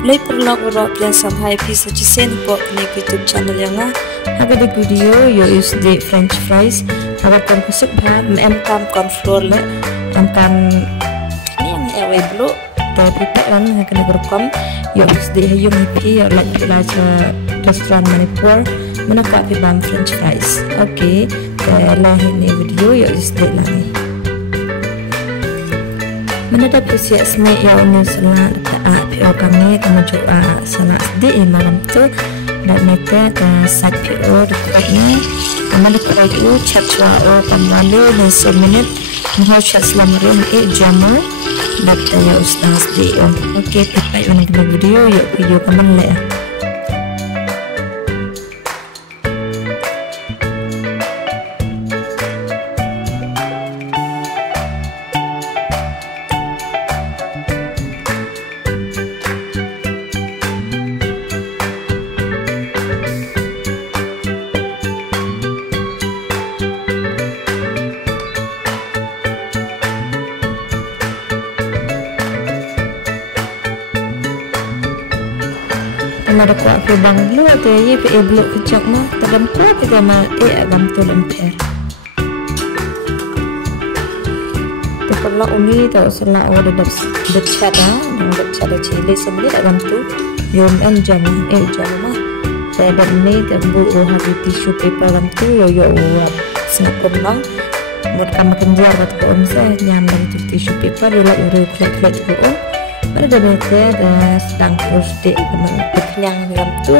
Play perlak urok yang sampai episode sen po ni YouTube channel yang haga de video yo use the French fries haga kan kusuk ba em kam corn flour le em kam ni yang ewe blo ta prepare ran haga de kom yo use the yung pi yo like la restaurant manipur mana ka pi bam French fries. Okay, lah ini video yo use the lagi mana da pusia sme yo ni sala PO kami menuju sana sedih malam tu dan mereka saat PO dekatnya kami dekat itu chat cua pemalu dan seminit mau chat selama 2 jam dan ya ustaz di oke kita yang video yuk video kami le. Ada kuat ke bang lu atau ye pe blok kecak mah tadam kuat ke ma agam tu lemper tu kalau uni tak salah ada bercada dan bercada cili sebenarnya agam tu yom jam jam mah saya ni tembu habis tisu paper agam tu yo sangat pernah buat kamu kenjar buat ke saya nyamber tisu paper yo flat tu pada mereka sedang terus dek kenyang dalam tu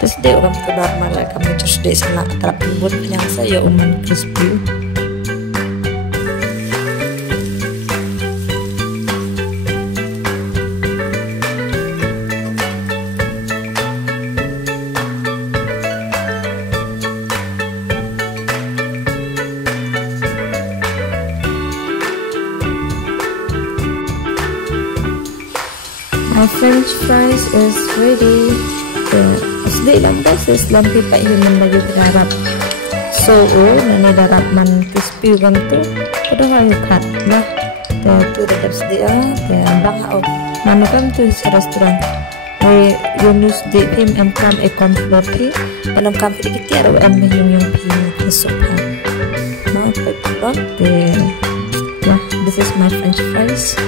terus dek orang tu normal lah kami terus dek sana terap buat kenyang saya uman crispy. My French fries is ready. Sedih lang kasi lang kita himan lagi darap. So, nani darap man crispy kan tu. Pada hari kat lah. Tu darap sedih bang au. Mana kan tu di restoran. Yunus di pim kam corn flour pi. Dalam kam pi kita ada yung pi masuk ha. Mau pepperoni. This is my French fries.